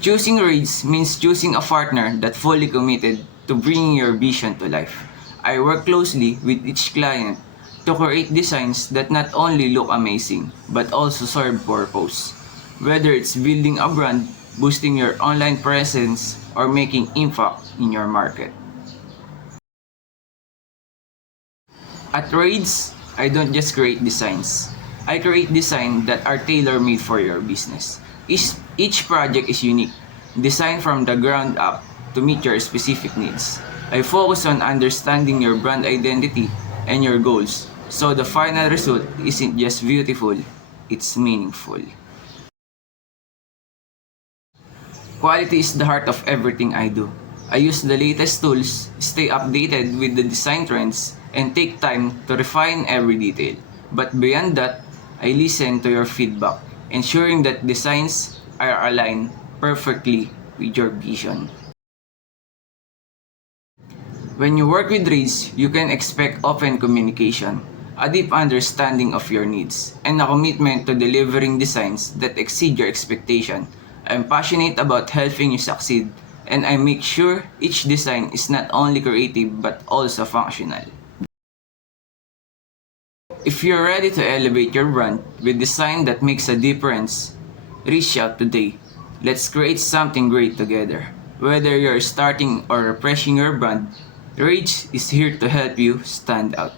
Choosing Raids means choosing a partner that fully committed to bringing your vision to life. I work closely with each client to create designs that not only look amazing but also serve purpose. Whether it's building a brand, boosting your online presence, or making impact in your market. At Raids, I don't just create designs. I create designs that are tailor-made for your business. Each project is unique, designed from the ground up to meet your specific needs. I focus on understanding your brand identity and your goals, so the final result isn't just beautiful, it's meaningful. Quality is the heart of everything I do. I use the latest tools, stay updated with the design trends, and take time to refine every detail. But beyond that, I listen to your feedback, ensuring that designs are aligned perfectly with your vision. When you work with Reeds, you can expect open communication, a deep understanding of your needs, and a commitment to delivering designs that exceed your expectation. I'm passionate about helping you succeed, and I make sure each design is not only creative but also functional. If you're ready to elevate your brand with design that makes a difference, reach out today. Let's create something great together. Whether you're starting or refreshing your brand, Rage is here to help you stand out.